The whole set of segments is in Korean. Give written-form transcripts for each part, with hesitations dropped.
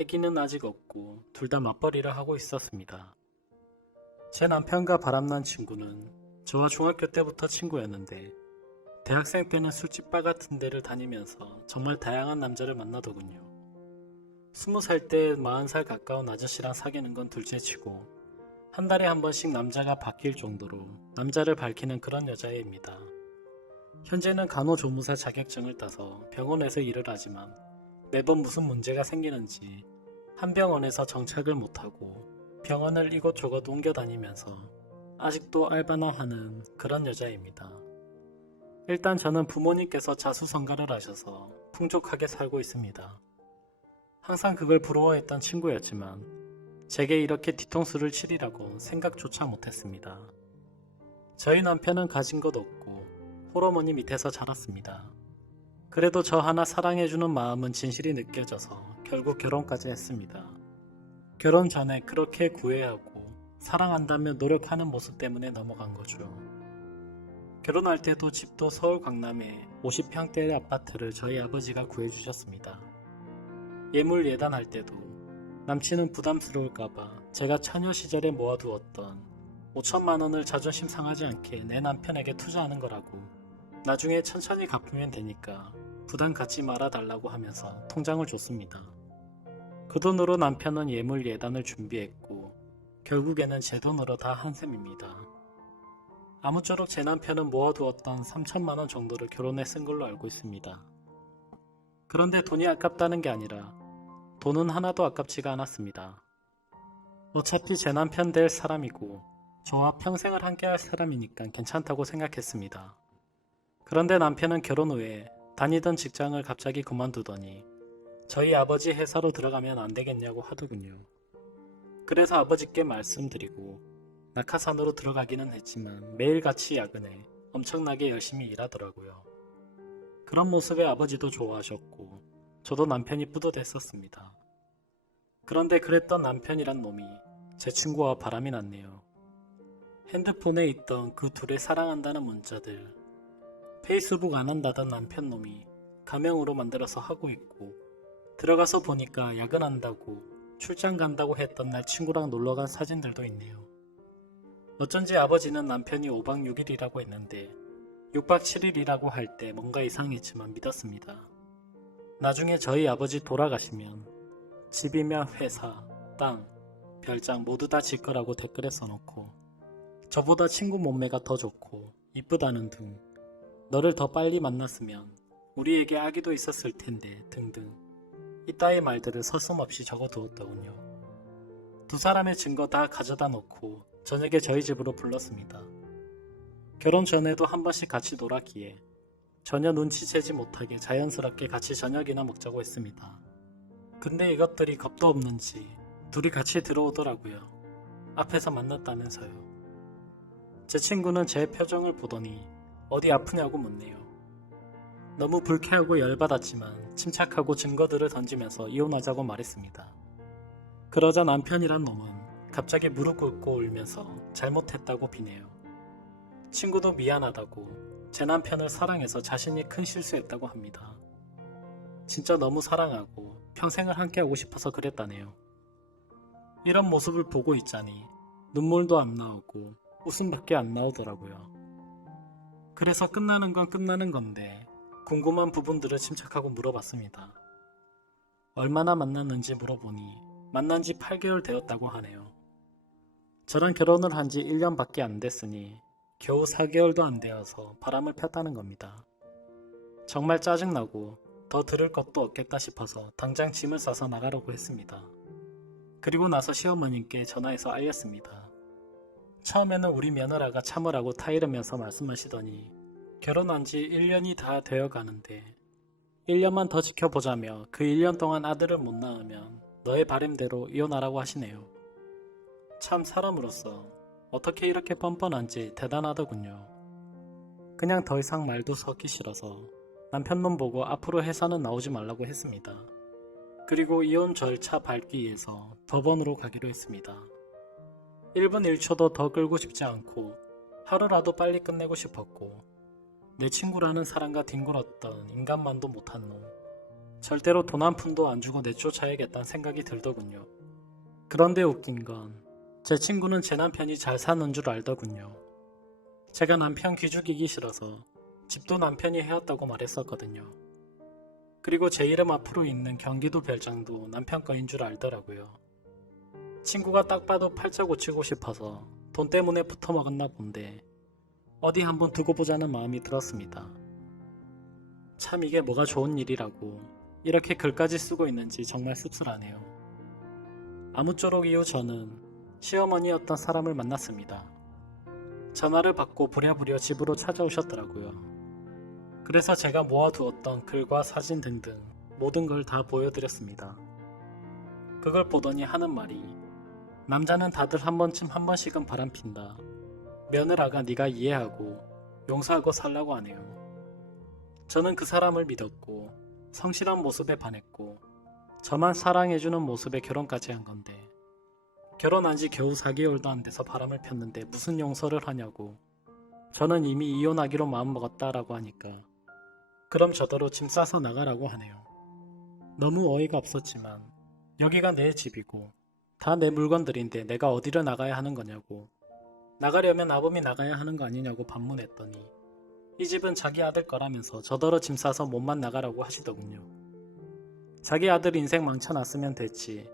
아기는 아직 없고 둘 다 맞벌이를 하고 있었습니다. 제 남편과 바람난 친구는 저와 중학교 때부터 친구였는데 대학생 때는 술집바 같은 데를 다니면서 정말 다양한 남자를 만나더군요. 20살 때 40살 가까운 아저씨랑 사귀는 건 둘째치고 한 달에 한 번씩 남자가 바뀔 정도로 남자를 밝히는 그런 여자애입니다. 현재는 간호조무사 자격증을 따서 병원에서 일을 하지만 매번 무슨 문제가 생기는지 한 병원에서 정착을 못하고 병원을 이곳저곳 옮겨다니면서 아직도 알바나 하는 그런 여자입니다. 일단 저는 부모님께서 자수성가를 하셔서 풍족하게 살고 있습니다. 항상 그걸 부러워했던 친구였지만 제게 이렇게 뒤통수를 치리라고 생각조차 못했습니다. 저희 남편은 가진 것 없고 홀어머니 밑에서 자랐습니다. 그래도 저 하나 사랑해주는 마음은 진실이 느껴져서 결국 결혼까지 했습니다. 결혼 전에 그렇게 구애하고 사랑한다며 노력하는 모습 때문에 넘어간 거죠. 결혼할 때도 집도 서울 강남에 50평대의 아파트를 저희 아버지가 구해주셨습니다. 예물 예단할 때도 남친은 부담스러울까봐 제가 처녀 시절에 모아두었던 5천만 원을 자존심 상하지 않게 내 남편에게 투자하는 거라고 나중에 천천히 갚으면 되니까 부담 갖지 말아달라고 하면서 통장을 줬습니다. 그 돈으로 남편은 예물 예단을 준비했고 결국에는 제 돈으로 다 한 셈입니다. 아무쪼록 제 남편은 모아두었던 3천만 원 정도를 결혼에 쓴 걸로 알고 있습니다. 그런데 돈이 아깝다는 게 아니라 돈은 하나도 아깝지가 않았습니다. 어차피 제 남편 될 사람이고 저와 평생을 함께할 사람이니까 괜찮다고 생각했습니다. 그런데 남편은 결혼 후에 다니던 직장을 갑자기 그만두더니 저희 아버지 회사로 들어가면 안 되겠냐고 하더군요. 그래서 아버지께 말씀드리고 낙하산으로 들어가기는 했지만 매일같이 야근해 엄청나게 열심히 일하더라고요. 그런 모습에 아버지도 좋아하셨고 저도 남편이 뿌듯했었습니다. 그런데 그랬던 남편이란 놈이 제 친구와 바람이 났네요. 핸드폰에 있던 그 둘의 사랑한다는 문자들, 페이스북 안 한다던 남편 놈이 가명으로 만들어서 하고 있고 들어가서 보니까 야근한다고 출장 간다고 했던 날 친구랑 놀러간 사진들도 있네요. 어쩐지 아버지는 남편이 5박 6일이라고 했는데 6박 7일이라고 할 때 뭔가 이상했지만 믿었습니다. 나중에 저희 아버지 돌아가시면 집이며 회사, 땅, 별장 모두 다 질 거라고 댓글에 써놓고 저보다 친구 몸매가 더 좋고 이쁘다는 둥, 너를 더 빨리 만났으면 우리에게 아기도 있었을 텐데 등등 이따위 말들을 서슴없이 적어두었더군요. 두 사람의 증거 다 가져다 놓고 저녁에 저희 집으로 불렀습니다. 결혼 전에도 한 번씩 같이 놀았기에 전혀 눈치채지 못하게 자연스럽게 같이 저녁이나 먹자고 했습니다. 근데 이것들이 겁도 없는지 둘이 같이 들어오더라고요. 앞에서 만났다면서요. 제 친구는 제 표정을 보더니 어디 아프냐고 묻네요. 너무 불쾌하고 열받았지만 침착하고 증거들을 던지면서 이혼하자고 말했습니다. 그러자 남편이란 놈은 갑자기 무릎 꿇고 울면서 잘못했다고 비네요. 친구도 미안하다고 제 남편을 사랑해서 자신이 큰 실수했다고 합니다. 진짜 너무 사랑하고 평생을 함께하고 싶어서 그랬다네요. 이런 모습을 보고 있자니 눈물도 안 나오고 웃음밖에 안 나오더라고요. 그래서 끝나는 건 끝나는 건데 궁금한 부분들을 침착하고 물어봤습니다. 얼마나 만났는지 물어보니 만난 지 8개월 되었다고 하네요. 저랑 결혼을 한 지 1년밖에 안 됐으니 겨우 4개월도 안 되어서 바람을 폈다는 겁니다. 정말 짜증나고 더 들을 것도 없겠다 싶어서 당장 짐을 싸서 나가려고 했습니다. 그리고 나서 시어머님께 전화해서 알렸습니다. 처음에는 우리 며느라가 참으라고 타이르면서 말씀하시더니 결혼한 지 1년이 다 되어 가는데 1년만 더 지켜보자며 그 1년 동안 아들을 못 낳으면 너의 바람대로 이혼하라고 하시네요. 참 사람으로서 어떻게 이렇게 뻔뻔한지 대단하더군요. 그냥 더 이상 말도 섞기 싫어서 남편놈 보고 앞으로 회사는 나오지 말라고 했습니다. 그리고 이혼 절차 밟기 위해서 법원으로 가기로 했습니다. 1분 1초도 더 끌고 싶지 않고 하루라도 빨리 끝내고 싶었고 내 친구라는 사람과 뒹굴었던 인간만도 못한 놈 절대로 돈 한 푼도 안 주고 내쫓아야겠다는 생각이 들더군요. 그런데 웃긴 건 제 친구는 제 남편이 잘 사는 줄 알더군요. 제가 남편 기죽이기 싫어서 집도 남편이 해왔다고 말했었거든요. 그리고 제 이름 앞으로 있는 경기도 별장도 남편 거인 줄 알더라고요. 친구가 딱 봐도 팔자 고치고 싶어서 돈 때문에 붙어먹었나 본데 어디 한번 두고 보자는 마음이 들었습니다. 참 이게 뭐가 좋은 일이라고 이렇게 글까지 쓰고 있는지 정말 씁쓸하네요. 아무쪼록 이후 저는 시어머니였던 사람을 만났습니다. 전화를 받고 부랴부랴 집으로 찾아오셨더라고요. 그래서 제가 모아두었던 글과 사진 등등 모든 걸 다 보여드렸습니다. 그걸 보더니 하는 말이 남자는 다들 한 번씩은 바람핀다. 며느라가 네가 이해하고 용서하고 살라고 하네요. 저는 그 사람을 믿었고 성실한 모습에 반했고 저만 사랑해주는 모습에 결혼까지 한 건데 결혼한 지 겨우 4개월도 안 돼서 바람을 폈는데 무슨 용서를 하냐고 저는 이미 이혼하기로 마음먹었다라고 하니까 그럼 저더러 짐 싸서 나가라고 하네요. 너무 어이가 없었지만 여기가 내 집이고 다 내 물건들인데 내가 어디로 나가야 하는 거냐고 나가려면 아범이 나가야 하는 거 아니냐고 반문했더니 이 집은 자기 아들 거라면서 저더러 짐 싸서 몸만 나가라고 하시더군요. 자기 아들 인생 망쳐놨으면 됐지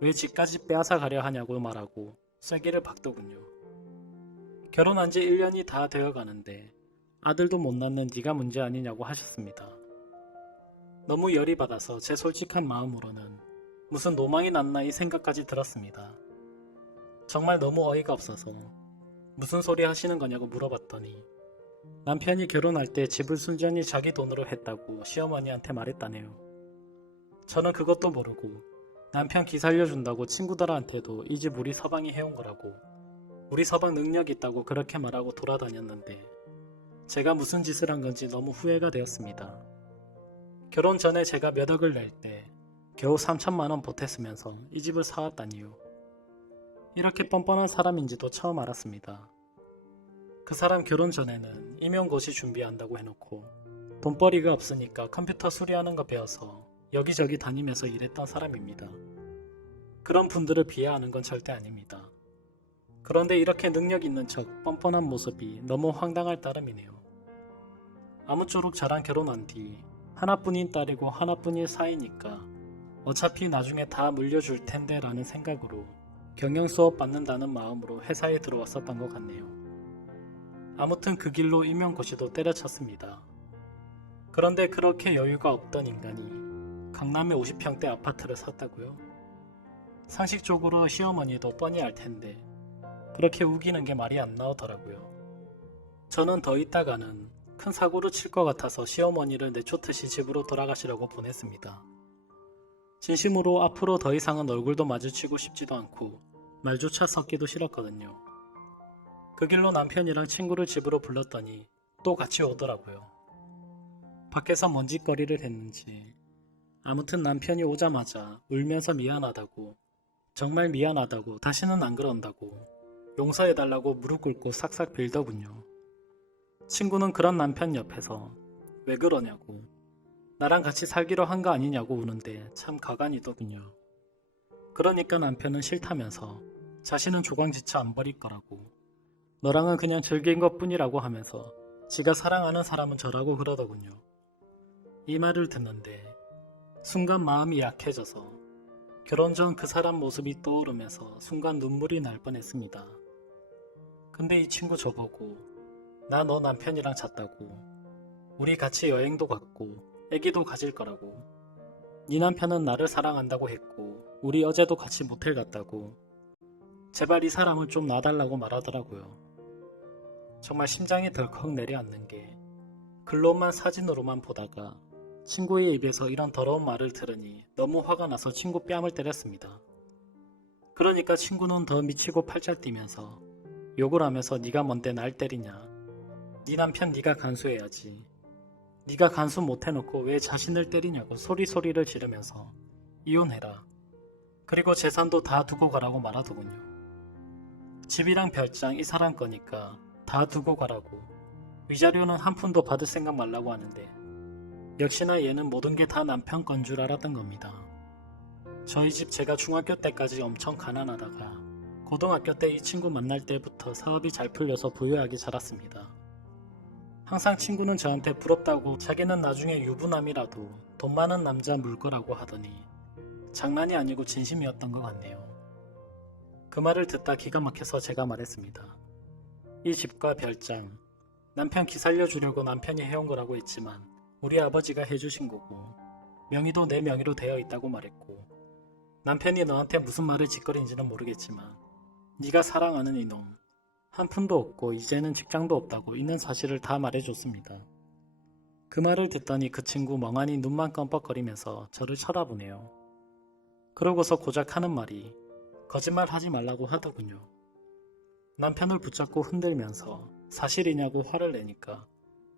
왜 집까지 빼앗아 가려 하냐고 말하고 쐐기를 박더군요. 결혼한 지 1년이 다 되어 가는데 아들도 못 낳는 네가 문제 아니냐고 하셨습니다. 너무 열이 받아서 제 솔직한 마음으로는 무슨 노망이 났나 이 생각까지 들었습니다. 정말 너무 어이가 없어서 무슨 소리 하시는 거냐고 물어봤더니 남편이 결혼할 때 집을 순전히 자기 돈으로 했다고 시어머니한테 말했다네요. 저는 그것도 모르고 남편 기 살려준다고 친구들한테도 이 집 우리 서방이 해온 거라고 우리 서방 능력 있다고 그렇게 말하고 돌아다녔는데 제가 무슨 짓을 한 건지 너무 후회가 되었습니다. 결혼 전에 제가 몇 억을 낼 때 겨우 3천만 원 보탰으면서 이 집을 사왔다니요. 이렇게 뻔뻔한 사람인지도 처음 알았습니다. 그 사람 결혼 전에는 임용고시 준비한다고 해놓고 돈벌이가 없으니까 컴퓨터 수리하는 거 배워서 여기저기 다니면서 일했던 사람입니다. 그런 분들을 비하하는 건 절대 아닙니다. 그런데 이렇게 능력 있는 척 뻔뻔한 모습이 너무 황당할 따름이네요. 아무쪼록 저랑 결혼한 뒤 하나뿐인 딸이고 하나뿐인 사이니까 어차피 나중에 다 물려줄 텐데 라는 생각으로 경영수업 받는다는 마음으로 회사에 들어왔었던 것 같네요. 아무튼 그 길로 임용고시도 때려쳤습니다. 그런데 그렇게 여유가 없던 인간이 강남에 50평대 아파트를 샀다고요? 상식적으로 시어머니도 뻔히 알 텐데 그렇게 우기는 게 말이 안 나오더라고요. 저는 더 있다가는 큰 사고를 칠 것 같아서 시어머니를 내쫓듯이 집으로 돌아가시라고 보냈습니다. 진심으로 앞으로 더 이상은 얼굴도 마주치고 싶지도 않고 말조차 섞기도 싫었거든요. 그 길로 남편이랑 친구를 집으로 불렀더니 또 같이 오더라고요. 밖에서 먼지거리를 했는지 아무튼 남편이 오자마자 울면서 미안하다고 정말 미안하다고 다시는 안 그런다고 용서해달라고 무릎 꿇고 싹싹 빌더군요. 친구는 그런 남편 옆에서 왜 그러냐고 나랑 같이 살기로 한 거 아니냐고 우는데 참 가관이더군요. 그러니까 남편은 싫다면서 자신은 조강지처 안 버릴 거라고 너랑은 그냥 즐긴 것뿐이라고 하면서 지가 사랑하는 사람은 저라고 그러더군요. 이 말을 듣는데 순간 마음이 약해져서 결혼 전 그 사람 모습이 떠오르면서 순간 눈물이 날 뻔했습니다. 근데 이 친구 저보고 나 너 남편이랑 잤다고 우리 같이 여행도 갔고 애기도 가질 거라고 네 남편은 나를 사랑한다고 했고 우리 어제도 같이 모텔 갔다고 제발 이 사람을 좀 놔달라고 말하더라고요. 정말 심장이 덜컥 내려앉는 게 글로만 사진으로만 보다가 친구의 입에서 이런 더러운 말을 들으니 너무 화가 나서 친구 뺨을 때렸습니다. 그러니까 친구는 더 미치고 팔짝 뛰면서 욕을 하면서 네가 뭔데 날 때리냐. 네 남편 네가 간수해야지. 네가 간수 못해놓고 왜 자신을 때리냐고 소리를 지르면서 이혼해라. 그리고 재산도 다 두고 가라고 말하더군요. 집이랑 별장 이 사람 거니까 다 두고 가라고 위자료는 한 푼도 받을 생각 말라고 하는데 역시나 얘는 모든 게 다 남편 건 줄 알았던 겁니다. 저희 집 제가 중학교 때까지 엄청 가난하다가 고등학교 때 이 친구 만날 때부터 사업이 잘 풀려서 부유하게 자랐습니다. 항상 친구는 저한테 부럽다고 자기는 나중에 유부남이라도 돈 많은 남자 물 거라고 하더니 장난이 아니고 진심이었던 것 같네요. 그 말을 듣다 기가 막혀서 제가 말했습니다. 이 집과 별장, 남편 기 살려주려고 남편이 해온 거라고 했지만 우리 아버지가 해주신 거고 명의도 내 명의로 되어 있다고 말했고 남편이 너한테 무슨 말을 짓거린지는 모르겠지만 네가 사랑하는 이놈 한 푼도 없고 이제는 직장도 없다고 있는 사실을 다 말해줬습니다. 그 말을 듣더니 그 친구 멍하니 눈만 껌뻑거리면서 저를 쳐다보네요. 그러고서 고작 하는 말이 거짓말 하지 말라고 하더군요. 남편을 붙잡고 흔들면서 사실이냐고 화를 내니까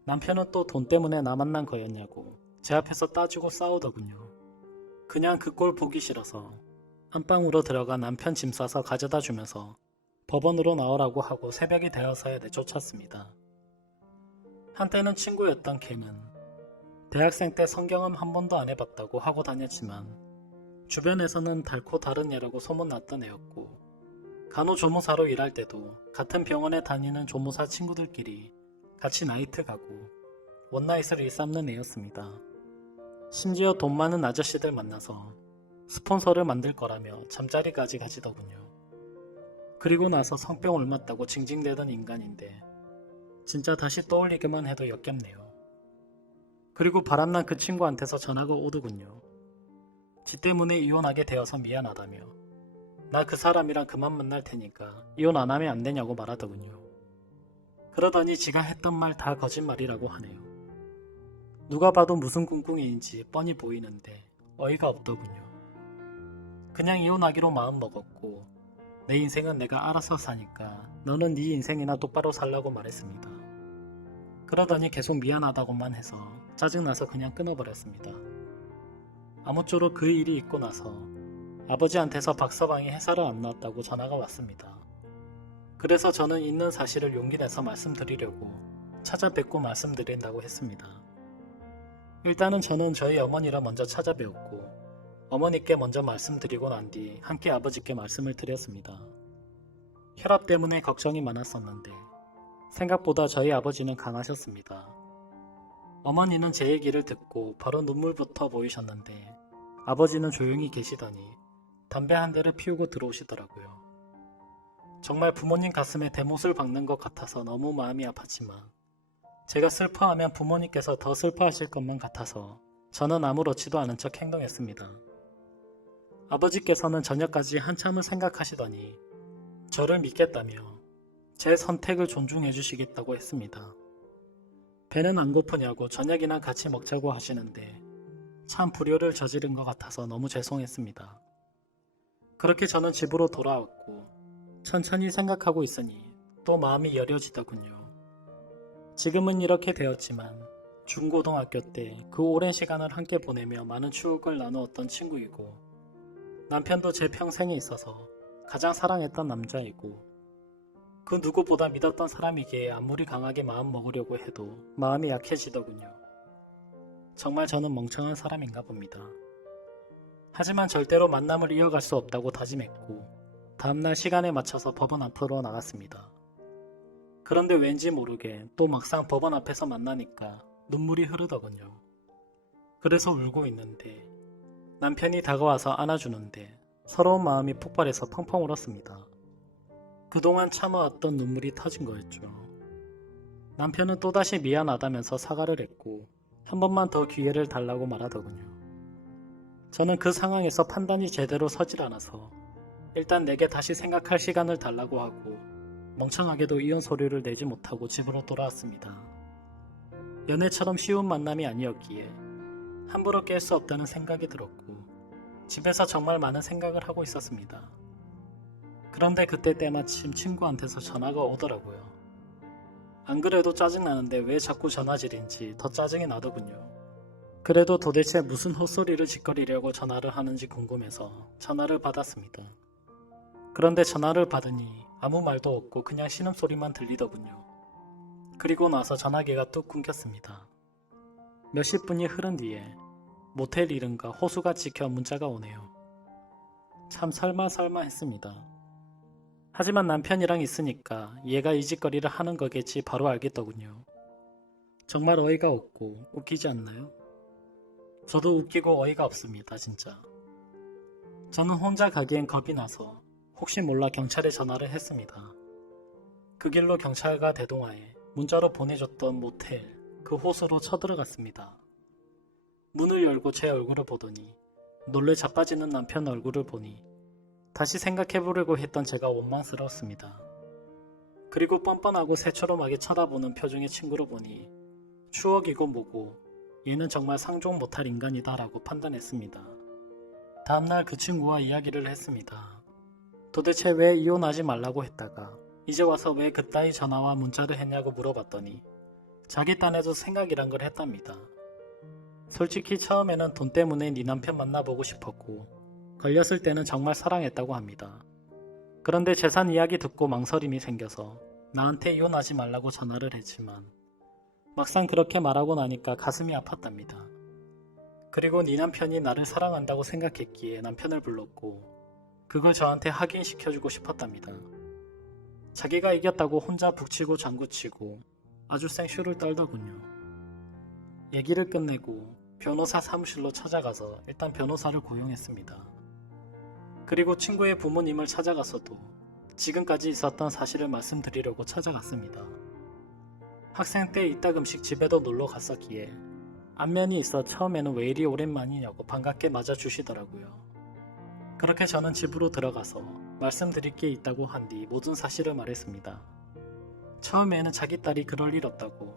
남편은 또 돈 때문에 나 만난 거였냐고 제 앞에서 따지고 싸우더군요. 그냥 그 꼴 보기 싫어서 안방으로 들어가 남편 짐 싸서 가져다 주면서 법원으로 나오라고 하고 새벽이 되어서야 내쫓았습니다. 한때는 친구였던 캠은 대학생 때 성경험 한 번도 안 해봤다고 하고 다녔지만 주변에서는 달코 다른 애라고 소문났던 애였고 간호조무사로 일할 때도 같은 병원에 다니는 조무사 친구들끼리 같이 나이트 가고 원나잇을 일삼는 애였습니다. 심지어 돈 많은 아저씨들 만나서 스폰서를 만들 거라며 잠자리까지 가지더군요. 그리고 나서 성병 옮았다고 징징대던 인간인데 진짜 다시 떠올리기만 해도 역겹네요. 그리고 바람난 그 친구한테서 전화가 오더군요. 지 때문에 이혼하게 되어서 미안하다며 나 그 사람이랑 그만 만날 테니까 이혼 안 하면 안 되냐고 말하더군요. 그러더니 지가 했던 말 다 거짓말이라고 하네요. 누가 봐도 무슨 꿍꿍이인지 뻔히 보이는데 어이가 없더군요. 그냥 이혼하기로 마음먹었고 내 인생은 내가 알아서 사니까 너는 네 인생이나 똑바로 살라고 말했습니다. 그러더니 계속 미안하다고만 해서 짜증나서 그냥 끊어버렸습니다. 아무쪼록 그 일이 있고 나서 아버지한테서 박서방이 회사를 안 나왔다고 전화가 왔습니다. 그래서 저는 있는 사실을 용기 내서 말씀드리려고 찾아뵙고 말씀드린다고 했습니다. 일단은 저는 저희 어머니를 먼저 찾아뵈었고 어머니께 먼저 말씀드리고 난 뒤 함께 아버지께 말씀을 드렸습니다. 혈압 때문에 걱정이 많았었는데 생각보다 저희 아버지는 강하셨습니다. 어머니는 제 얘기를 듣고 바로 눈물부터 보이셨는데 아버지는 조용히 계시더니 담배 한 대를 피우고 들어오시더라고요. 정말 부모님 가슴에 대못을 박는 것 같아서 너무 마음이 아팠지만 제가 슬퍼하면 부모님께서 더 슬퍼하실 것만 같아서 저는 아무렇지도 않은 척 행동했습니다. 아버지께서는 저녁까지 한참을 생각하시더니 저를 믿겠다며 제 선택을 존중해 주시겠다고 했습니다. 배는 안 고프냐고 저녁이나 같이 먹자고 하시는데 참 불효를 저지른 것 같아서 너무 죄송했습니다. 그렇게 저는 집으로 돌아왔고 천천히 생각하고 있으니 또 마음이 여려지더군요. 지금은 이렇게 되었지만 중고등학교 때 그 오랜 시간을 함께 보내며 많은 추억을 나누었던 친구이고 남편도 제 평생에 있어서 가장 사랑했던 남자이고 그 누구보다 믿었던 사람이기에 아무리 강하게 마음 먹으려고 해도 마음이 약해지더군요. 정말 저는 멍청한 사람인가 봅니다. 하지만 절대로 만남을 이어갈 수 없다고 다짐했고 다음날 시간에 맞춰서 법원 앞으로 나갔습니다. 그런데 왠지 모르게 또 막상 법원 앞에서 만나니까 눈물이 흐르더군요. 그래서 울고 있는데 남편이 다가와서 안아주는데 서러운 마음이 폭발해서 펑펑 울었습니다. 그동안 참아왔던 눈물이 터진 거였죠. 남편은 또다시 미안하다면서 사과를 했고 한 번만 더 기회를 달라고 말하더군요. 저는 그 상황에서 판단이 제대로 서질 않아서 일단 내게 다시 생각할 시간을 달라고 하고 멍청하게도 이혼 서류를 내지 못하고 집으로 돌아왔습니다. 연애처럼 쉬운 만남이 아니었기에 함부로 깰 수 없다는 생각이 들었고 집에서 정말 많은 생각을 하고 있었습니다. 그런데 그때 때마침 친구한테서 전화가 오더라고요. 안 그래도 짜증나는데 왜 자꾸 전화질인지 더 짜증이 나더군요. 그래도 도대체 무슨 헛소리를 짓거리려고 전화를 하는지 궁금해서 전화를 받았습니다. 그런데 전화를 받으니 아무 말도 없고 그냥 신음소리만 들리더군요. 그리고 나서 전화기가 뚝 끊겼습니다. 몇십 분이 흐른 뒤에 모텔 이름과 호수가 찍혀 문자가 오네요. 참 설마 했습니다. 하지만 남편이랑 있으니까 얘가 이 짓거리를 하는 거겠지 바로 알겠더군요. 정말 어이가 없고 웃기지 않나요? 저도 웃기고 어이가 없습니다, 진짜. 저는 혼자 가기엔 겁이 나서 혹시 몰라 경찰에 전화를 했습니다. 그 길로 경찰과 대동하에 문자로 보내줬던 모텔, 그 호수로 쳐들어갔습니다. 문을 열고 제 얼굴을 보더니 놀래 자빠지는 남편 얼굴을 보니 다시 생각해보려고 했던 제가 원망스러웠습니다. 그리고 뻔뻔하고 새초롬하게 쳐다보는 표정의 친구를 보니 추억이고 뭐고 얘는 정말 상종 못할 인간이다 라고 판단했습니다. 다음날 그 친구와 이야기를 했습니다. 도대체 왜 이혼하지 말라고 했다가 이제 와서 왜 그따위 전화와 문자를 했냐고 물어봤더니 자기 딴에도 생각이란 걸 했답니다. 솔직히 처음에는 돈 때문에 네 남편 만나보고 싶었고 걸렸을 때는 정말 사랑했다고 합니다. 그런데 재산 이야기 듣고 망설임이 생겨서 나한테 이혼하지 말라고 전화를 했지만 막상 그렇게 말하고 나니까 가슴이 아팠답니다. 그리고 네 남편이 나를 사랑한다고 생각했기에 남편을 불렀고 그걸 저한테 확인시켜주고 싶었답니다. 자기가 이겼다고 혼자 북치고 장구치고 아주 생쇼를 떨더군요. 얘기를 끝내고 변호사 사무실로 찾아가서 일단 변호사를 고용했습니다. 그리고 친구의 부모님을 찾아가서도 지금까지 있었던 사실을 말씀드리려고 찾아갔습니다. 학생 때 이따금씩 집에도 놀러 갔었기에 안면이 있어 처음에는 왜 이리 오랜만이냐고 반갑게 맞아주시더라고요. 그렇게 저는 집으로 들어가서 말씀드릴 게 있다고 한 뒤 모든 사실을 말했습니다. 처음에는 자기 딸이 그럴 일 없다고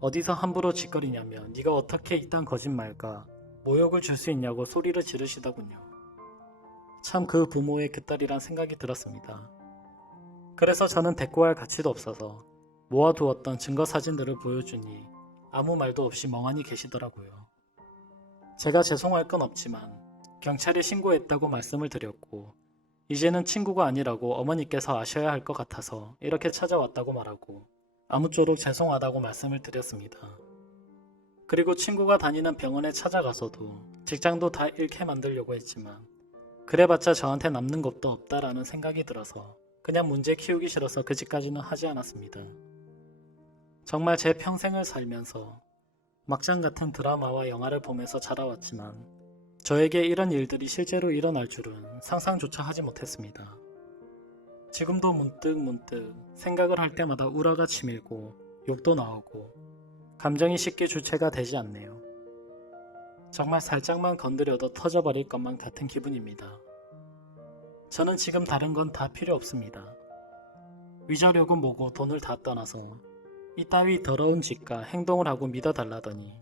어디서 함부로 짓거리냐며 네가 어떻게 이딴 거짓말과 모욕을 줄 수 있냐고 소리를 지르시더군요. 참 그 부모의 그 딸이란 생각이 들었습니다. 그래서 저는 대꾸할 가치도 없어서 모아두었던 증거 사진들을 보여주니 아무 말도 없이 멍하니 계시더라고요. 제가 죄송할 건 없지만 경찰에 신고했다고 말씀을 드렸고 이제는 친구가 아니라고 어머니께서 아셔야 할 것 같아서 이렇게 찾아왔다고 말하고 아무쪼록 죄송하다고 말씀을 드렸습니다. 그리고 친구가 다니는 병원에 찾아가서도 직장도 다 잃게 만들려고 했지만 그래봤자 저한테 남는 것도 없다라는 생각이 들어서 그냥 문제 키우기 싫어서 그 짓까지는 하지 않았습니다. 정말 제 평생을 살면서 막장 같은 드라마와 영화를 보면서 자라왔지만 저에게 이런 일들이 실제로 일어날 줄은 상상조차 하지 못했습니다. 지금도 문득 생각을 할 때마다 우라가 치밀고 욕도 나오고 감정이 쉽게 주체가 되지 않네요. 정말 살짝만 건드려도 터져버릴 것만 같은 기분입니다. 저는 지금 다른 건 다 필요 없습니다. 위자료고 뭐고 돈을 다 떠나서 이따위 더러운 짓과 행동을 하고 믿어달라더니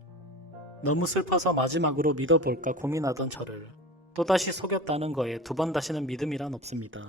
너무 슬퍼서 마지막으로 믿어볼까 고민하던 저를 또다시 속였다는 거에 두 번 다시는 믿음이란 없습니다.